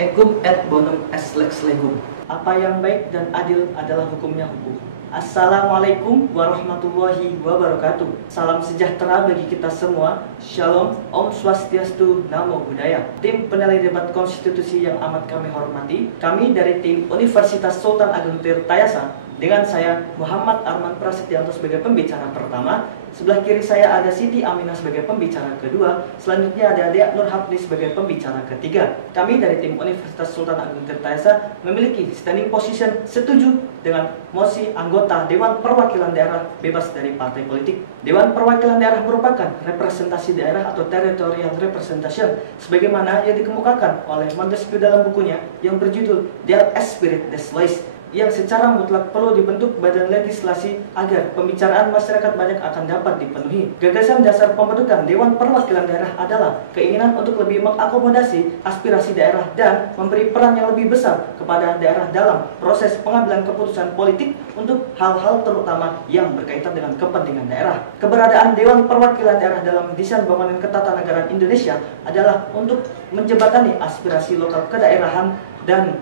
Ecum et bonum est lex legum. Apa yang baik dan adil adalah hukumnya hukum. Assalamualaikum warahmatullahi wabarakatuh. Salam sejahtera bagi kita semua. Shalom, Om Swastiastu, Namo Buddhaya. Tim penilai debat konstitusi yang amat kami hormati, kami dari tim Universitas Sultan Ageng Tirtayasa, dengan saya Muhammad Arman Prasetyanto sebagai pembicara pertama. Sebelah kiri saya ada Siti Aminah sebagai pembicara kedua. Selanjutnya ada Dea Nur Hafni sebagai pembicara ketiga. Kami dari tim Universitas Sultan Ageng Tirtayasa memiliki standing position setuju dengan mosi anggota Dewan Perwakilan Daerah bebas dari partai politik. Dewan Perwakilan Daerah merupakan representasi daerah atau territorial representation sebagaimana yang dikemukakan oleh Montesquieu dalam bukunya yang berjudul Der Esprit des Lois, yang secara mutlak perlu dibentuk badan legislasi agar pembicaraan masyarakat banyak akan dapat dipenuhi. Gagasan dasar pembentukan Dewan Perwakilan Daerah adalah keinginan untuk lebih mengakomodasi aspirasi daerah dan memberi peran yang lebih besar kepada daerah dalam proses pengambilan keputusan politik untuk hal-hal terutama yang berkaitan dengan kepentingan daerah. Keberadaan Dewan Perwakilan Daerah dalam desain bangunan ketatanegaraan Indonesia adalah untuk menjembatani aspirasi lokal kedaerahan dan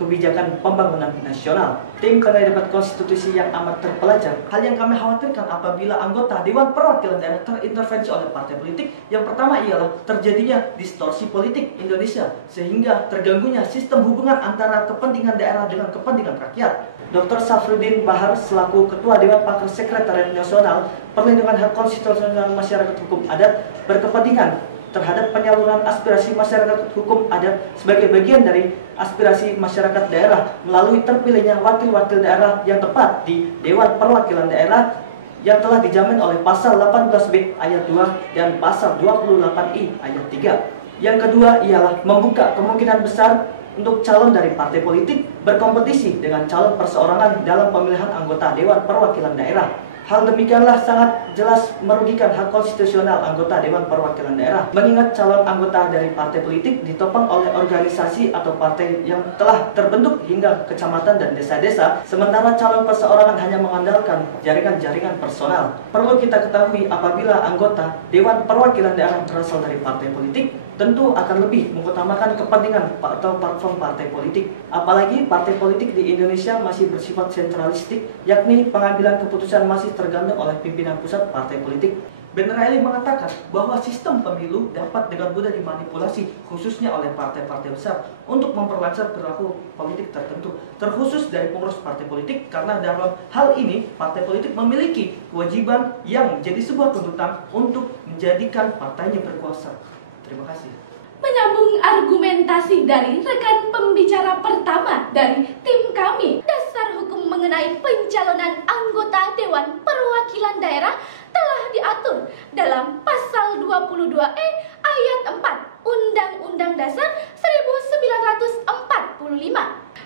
kebijakan pembangunan nasional. Tim penilai debat konstitusi yang amat terpelajar, hal yang kami khawatirkan apabila anggota Dewan Perwakilan Daerah terintervensi oleh partai politik. Yang pertama ialah terjadinya distorsi politik Indonesia sehingga terganggunya sistem hubungan antara kepentingan daerah dengan kepentingan rakyat. Dr. Safruddin Bahar selaku Ketua Dewan Pakar Sekretariat Nasional Perlindungan Hak Konstitusional Masyarakat Hukum Adat berkepentingan terhadap penyaluran aspirasi masyarakat hukum adat sebagai bagian dari aspirasi masyarakat daerah melalui terpilihnya wakil-wakil daerah yang tepat di Dewan Perwakilan Daerah yang telah dijamin oleh pasal 18B ayat 2 dan pasal 28I ayat 3. Yang kedua ialah membuka kemungkinan besar untuk calon dari partai politik berkompetisi dengan calon perseorangan dalam pemilihan anggota Dewan Perwakilan Daerah. Hal demikianlah sangat jelas merugikan hak konstitusional anggota Dewan Perwakilan Daerah, mengingat calon anggota dari partai politik ditopang oleh organisasi atau partai yang telah terbentuk hingga kecamatan dan desa-desa, sementara calon perseorangan hanya mengandalkan jaringan-jaringan personal. Perlu kita ketahui apabila anggota Dewan Perwakilan Daerah berasal dari partai politik, tentu akan lebih mengutamakan kepentingan atau platform partai politik. Apalagi partai politik di Indonesia masih bersifat sentralistik, yakni pengambilan keputusan masih tergantung oleh pimpinan pusat partai politik. Ben Reilly mengatakan bahwa sistem pemilu dapat dengan mudah dimanipulasi, khususnya oleh partai-partai besar, untuk memperlancar perilaku politik tertentu, terkhusus dari pengurus partai politik, karena dalam hal ini partai politik memiliki kewajiban yang menjadi sebuah tuntutan untuk menjadikan partainya berkuasa. Terima kasih. Menyambung argumentasi dari rekan pembicara pertama dari tim kami, dasar hukum mengenai pencalonan anggota Dewan Perwakilan Daerah telah diatur dalam pasal 22E ayat 4 Undang-Undang Dasar 1945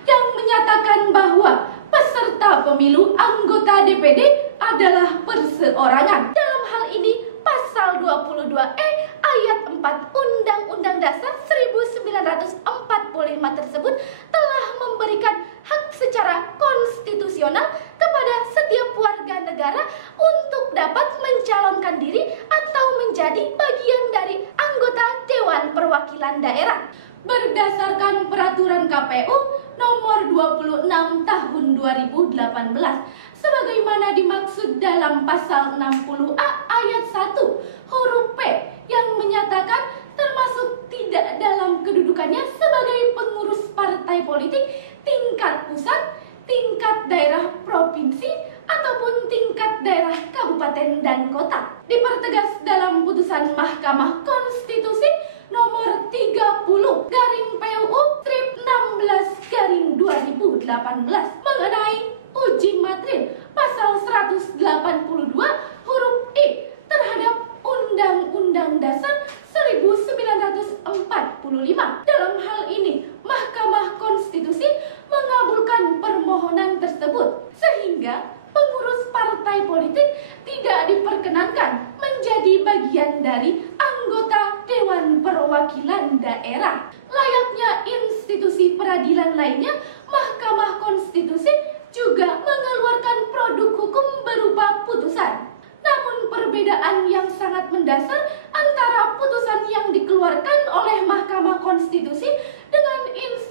yang menyatakan bahwa peserta pemilu anggota DPD adalah perseorangan. Dalam hal ini pasal 22E ayat 4 Undang-Undang Dasar 1945 tersebut telah memberikan hak secara konstitusional kepada setiap warga negara untuk dapat mencalonkan diri atau menjadi bagian dari anggota Dewan Perwakilan Daerah. Berdasarkan peraturan KPU nomor 26 tahun 2018 sebagaimana dimaksud dalam pasal 60A ayat 1 huruf P yang menyatakan termasuk tidak dalam kedudukannya sebagai pengurus partai politik tingkat pusat, tingkat daerah provinsi, ataupun tingkat daerah kabupaten dan kota. Dipertegas dalam putusan Mahkamah Konstitusi nomor 30 garing PUU strip 16 garing 2018 mengenai uji materi pasal 182 huruf I terhadap Undang-Undang Dasar 1945. Dalam hal ini, Mahkamah Konstitusi mengabulkan permohonan tersebut, sehingga pengurus partai politik tidak diperkenankan menjadi bagian dari anggota Dewan Perwakilan Daerah. Layaknya institusi peradilan lainnya, Mahkamah Konstitusi juga mengeluarkan produk hukum berupa putusan. Namun perbedaan yang sangat mendasar antara putusan yang dikeluarkan oleh Mahkamah Konstitusi dengan institusi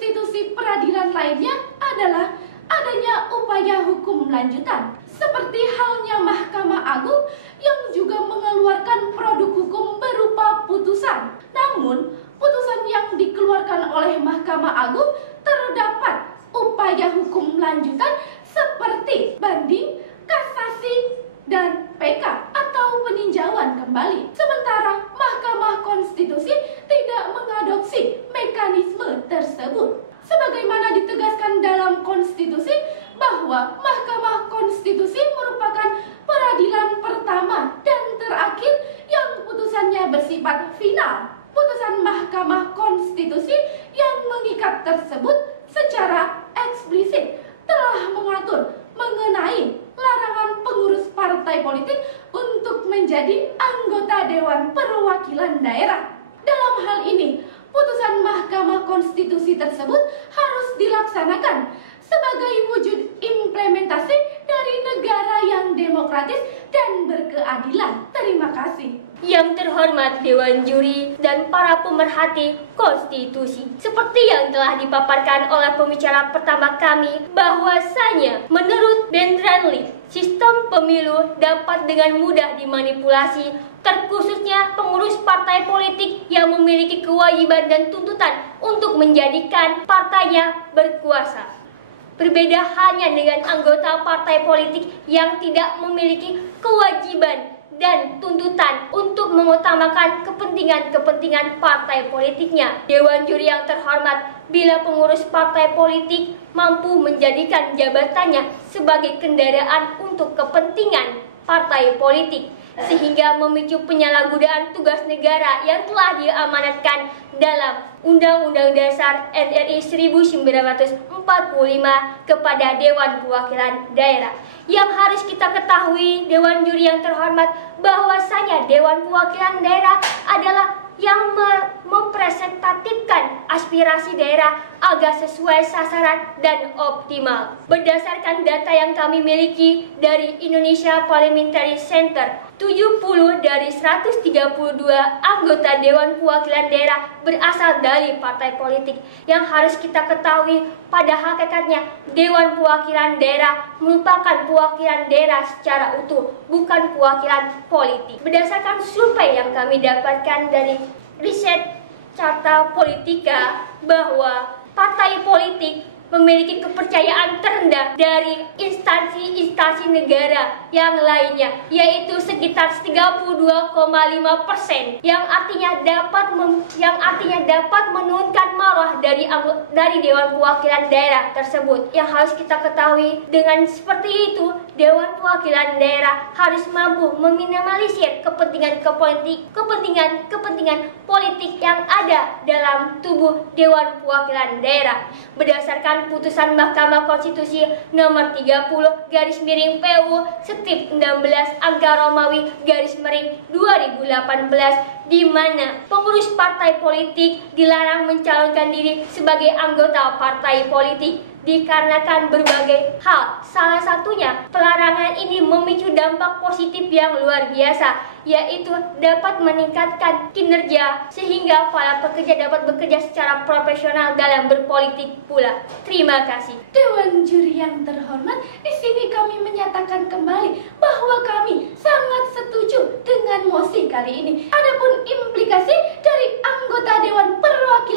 peradilan lainnya adalah adanya upaya hukum lanjutan, seperti halnya Mahkamah Agung yang juga mengeluarkan produk hukum berupa putusan. Namun, putusan yang dikeluarkan oleh Mahkamah Agung terdapat upaya hukum lanjutan seperti banding, kasasi, dan PK atau peninjauan kembali. Sementara Mahkamah Konstitusi tidak mengadopsi mekanisme tersebut. Sebagaimana ditegaskan dalam konstitusi bahwa Mahkamah Konstitusi merupakan peradilan pertama dan terakhir yang putusannya bersifat final. Putusan Mahkamah Konstitusi yang mengikat tersebut secara eksplisit telah mengatur mengenai larangan pengurus partai politik untuk menjadi anggota Dewan Perwakilan Daerah. Dalam hal ini, putusan Mahkamah Konstitusi tersebut harus dilaksanakan sebagai wujud implementasi dari negara yang demokratis dan berkeadilan. Terima kasih. Yang terhormat Dewan Juri dan para pemerhati konstitusi, seperti yang telah dipaparkan oleh pembicara pertama kami, bahwasanya menurut Bentranley, sistem pemilu dapat dengan mudah dimanipulasi, terkhususnya pengurus partai politik yang memiliki kewajiban dan tuntutan untuk menjadikan partainya berkuasa. Berbeda halnya dengan anggota partai politik yang tidak memiliki kewajiban dan tuntutan untuk mengutamakan kepentingan-kepentingan partai politiknya. Dewan Juri yang terhormat, bila pengurus partai politik mampu menjadikan jabatannya sebagai kendaraan untuk kepentingan partai politik, sehingga memicu penyalahgunaan tugas negara yang telah diamanatkan dalam Undang-Undang Dasar RI 1945 kepada Dewan Perwakilan Daerah. Yang harus kita ketahui, Dewan Juri yang terhormat, bahwasanya Dewan Perwakilan Daerah adalah yang mempresentatifkan aspirasi daerah agar sesuai sasaran dan optimal. Berdasarkan data yang kami miliki dari Indonesia Parliamentary Center, 70 dari 132 anggota Dewan Perwakilan Daerah berasal dari partai politik. Yang harus kita ketahui, pada hakikatnya Dewan Perwakilan Daerah merupakan perwakilan daerah secara utuh, bukan perwakilan politik. Berdasarkan survei yang kami dapatkan dari riset Carta Politika, bahwa partai politik memiliki kepercayaan terendah dari instansi-instansi negara yang lainnya, yaitu sekitar 32,5%, yang artinya dapat menurunkan marwah dari Dewan Perwakilan Daerah tersebut. Yang harus kita ketahui, dengan seperti itu Dewan Perwakilan Daerah harus mampu meminimalisir kepentingan politik yang ada dalam tubuh Dewan Perwakilan Daerah. Berdasarkan putusan Mahkamah Konstitusi nomor 30/19/Angka-Romawi-2018, di mana pengurus partai politik dilarang mencalonkan diri sebagai anggota partai politik dikarenakan berbagai hal. Salah satunya, pelarangan ini memicu dampak positif yang luar biasa, yaitu dapat meningkatkan kinerja sehingga para pekerja dapat bekerja secara profesional dalam berpolitik pula. Terima kasih. Dewan Juri yang terhormat, di sini kami menyatakan kembali bahwa kami sangat setuju dengan mosi kali ini. Adapun implikasi dari anggota Dewan Perwakilan